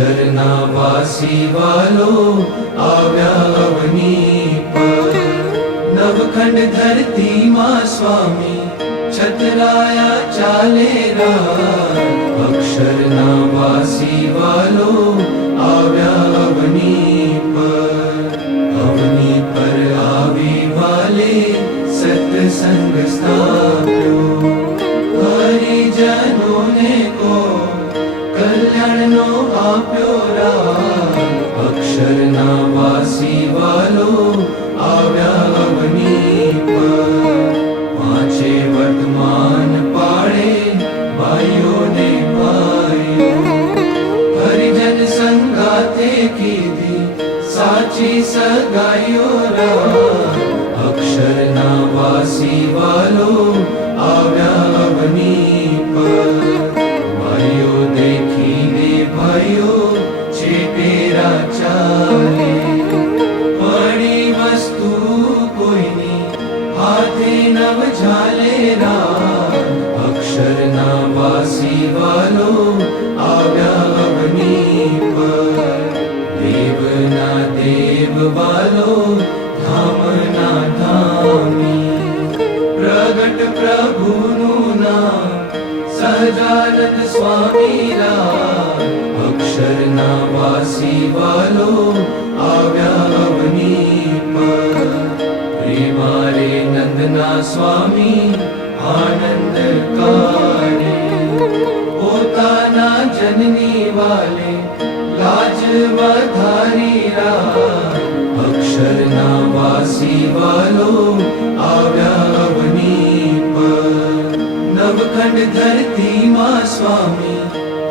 અક્ષરના વાસી વાલો આવ્યા અવની પર. નવખંડ ધરતીમાં સ્વામી છતરાયા ચાલે રા. અક્ષરના વાસી વાલો આવ્યા અવની પર. અવની પર આવી વાલે સત્સંગ સ્થાપ્યો. હરિજનોને કો કલ્યાણનો આપ્યો રા. અક્ષરના વાસી વાલો આવ્યા અવની પર. પાંચે વર્તમાન પાડે ભાઈઓને ભાઈઓ. હરિજન સંગાતે કીધી સાચી સગાઈઓ રા. અક્ષરના વાસી વાલો આવ્યા અવની પર. ભાઈઓ દેખીને ભાઈઓ ચેપેરા ચાલે. પડી વસ્તુ કોઈની હાથે નવ ઝાલે રા. અક્ષરના વાસી વાલો આવ્યા અવની પર. દેવના દેવ વાલો ધામના ધામી. પ્રગટ પ્રભુનું નામ સહજાનંદ સ્વામી રા. અક્ષરના વાસી વાલો આવ્યા અવની પર. પ્રેમારે નંદના સ્વામી આનંદ કાઢે. પોતાના જનની વાલે લાજ વધારી રા. અક્ષરના વાસી વાલો આવ્યા અવની પર. નવખંડ ધરતીમાં સ્વામી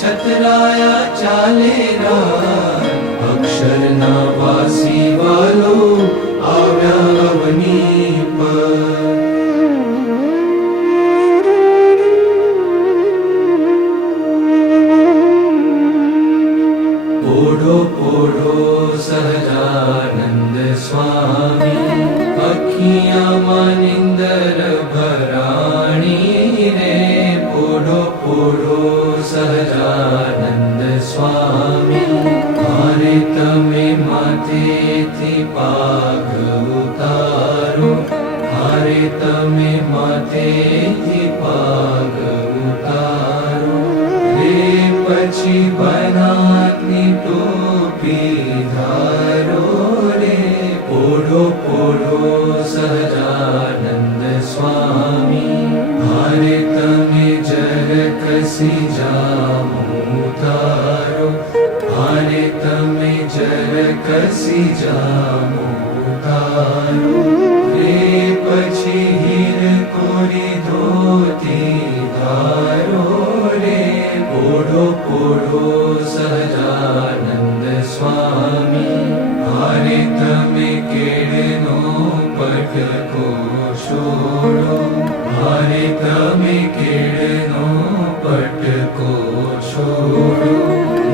છતરાયા ચાલે રા. અક્ષરના વાસી વાલો આવ્યા અવની પર. પોઢો પોઢો સહજાનંદ સ્વામી. અખિયામાં નિંદર ભરાણી રે. પોઢો પોઢો સહજાનંદ સ્વામી. મારે તમે માથેથી પાગ ઉતારો. મારે તમે માથેથી પાગ ઉતારો રે. પછી બનાતની ટોપી ધારો રે. પોઢો પોઢો સહજાનંદ સ્વામી. મારે તમે જરકસી જામું ઉતારો. મારે તમે જરકસી જામું ઉતારો રે. પછી હીર કોરી ધોતી ધારો રે. પોઢો પોઢો સહજાનંદ સ્વામી. મારે તમે કેળનો પટકો છોડો. મારે તમે કેળનો પટકો છોડો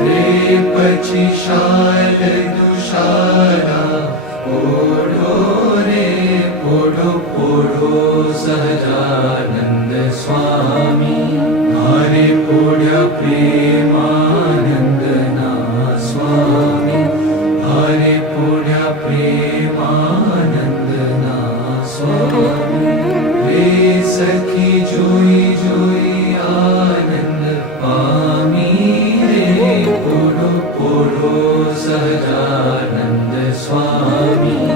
રે. પછી શાલ દુશાલા ઓઢો રે. પોઢો પોઢો સહજાનંદ સ્વામી. મારે પોઢ્યા પ્રેમાનંદના સ્વામી. મારે પોઢ્યા પ્રેમાનંદના સ્વામી રે. સખી જોઈ જોઈ આનંદ પામી રે. પોઢો પોઢો સહજાનંદ સ્વામી.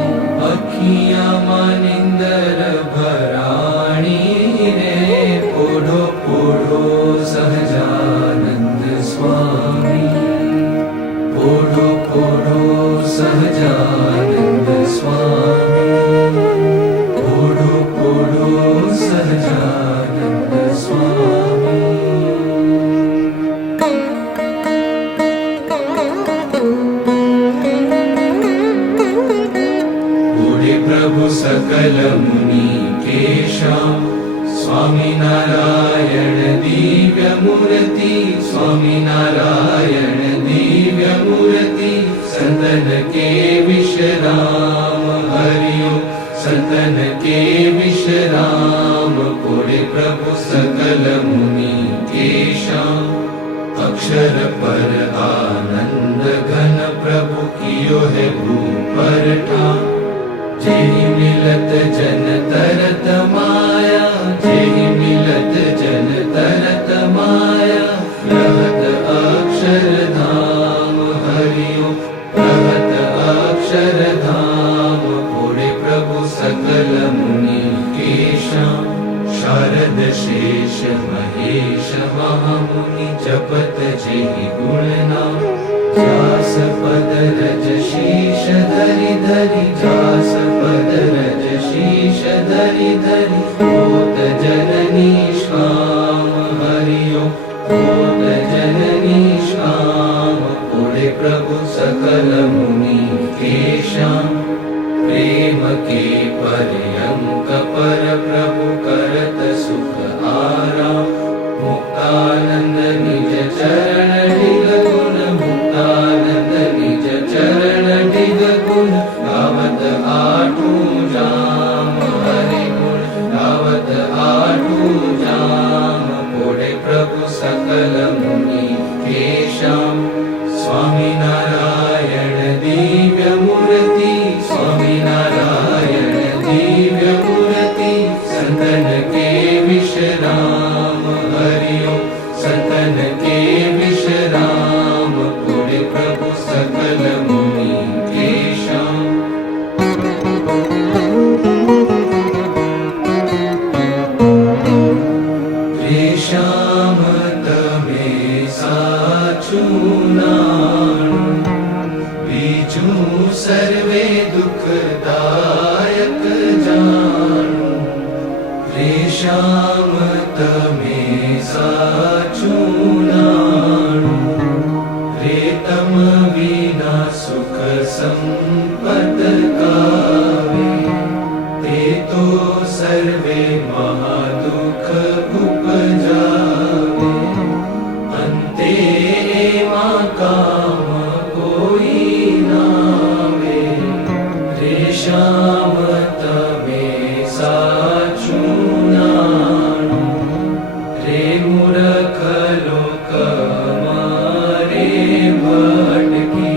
અખિયામાં નિંદર ભરાણી રે. પોઢો પોઢો સહજાનંદ સ્વામી. પોઢો પોઢો સહજાનંદ સ્વામી. પોઢો પોઢો સહજાનંદ સ્વામી. પૂરે પ્રભુ સકલ મુનિ કેશા. સ્વામિનારાયણ દિવ્ય મૂર્તિ. સ્વામિનારાયણ દિવ્ય મૂર્તિ. સંતન કે વિશ્રામ હરિયો. સંતન કે વિશ્રામ. પૂરે પ્રભુ સકલ મુનિ કેશા. अक्षर पर आनंद घन प्रभु कियो है भूपर ठाम। जेहि मिलत जन तरत माया, जेहि मिलत जन तरत माया, रहत अक्षरधाम हरिओ, रहत अक्षरधाम। ओढ़े प्रभु सकल मुनि केशा, शारद शेष महेश महामुनि जपत जेहि गुण नाम। जास पद रज शीश धरि धरि, जास पद रज शीश धरि धरि, होत जननी श्याम हरिओ, होत जननी श्याम। ओढ़े प्रभु सकल मुनि केशा, प्रेम के पर्यंक पर प्रभु करत सुख आराम। मुक्तानंद निज चरण डिग गुण, मुक्तानंद निज चरण डिग गुण। गावत आठू जाम हरि गुण, गावत आठू जाम। ओढ़े प्रभु सकल मुनि केशा, स्वामी नारायण दिव्य मूर्ति, स्वामी नारायण दिव्य मूर्ति। संतन के विश्राम हरिओ, संतन के विश्राम। ओढ़े प्रभु सकल मुनि केशा। श्याम तमे साचू नाणु, बीजू सर्वे दुखदायक जाणु। रे श्याम तमे साचू नाणु, रे तम विना सुख संपत कावे। ते तो सर्वे महादुख उपजावे, अंते मा काम कोई नावे। रे श्याम तमे साचू नाणु, रे मूर्ख लोक मारे भटकी।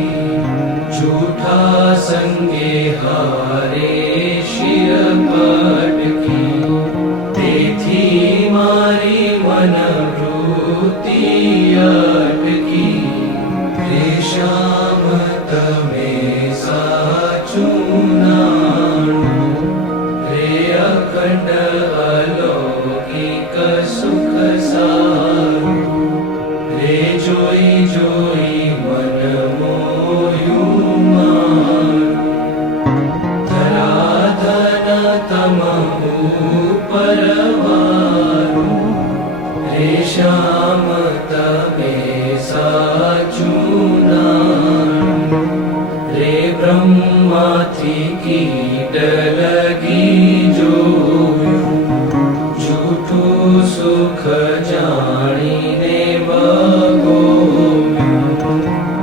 झूठा संगे हारे शिर पटकी, तेथी मारी मन वृत्ति अटकी। रे श्याम तमे साचू नाणु, रे अखंड अलौकिक सुख सारू। रे जोई जोई मन मोयू मारू, धराधन तमहु परवारू। रे श्याम तमे साचू नाणु, रे ब्रह्माथी कीट लगी जोयू। झूठू सुख जाणीने बगोव्यू,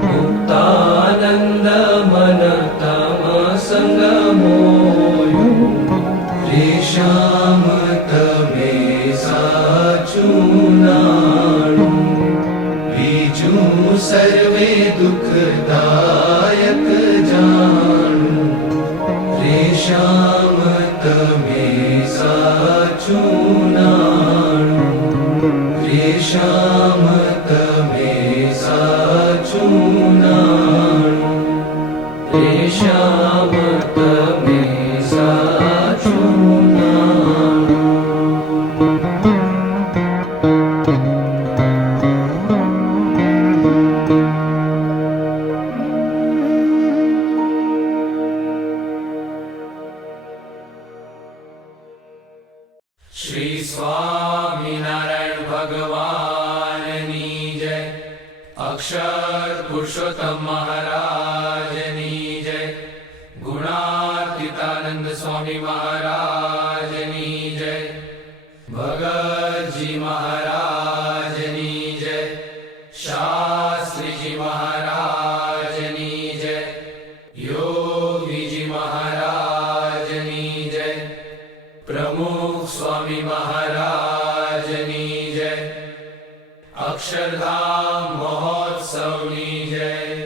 मुक्तानंद मन तम संग मोयू। रे श्याम तमे साचू नाणु, बीजू सर्वे दुखदायक जाणु। रे श्याम तमे साचू नाणु, रे श्याम तमे साचू नाणु, रे श्याम तमे साचू नाणु। श्री स्वामीनारायण भगवाननी जय। अक्षर पुरुषोत्तम महाराजनी जय। गुणातीतानंद स्वामी महाराजनी जय। भगत जी महाराजनी जय। शास्त्री जी महाराजनी जय। योगी जी महाराजनी जय। प्रमुख स्वामी महाराजनी जय। અક્ષરધામ મહોત્સવની જય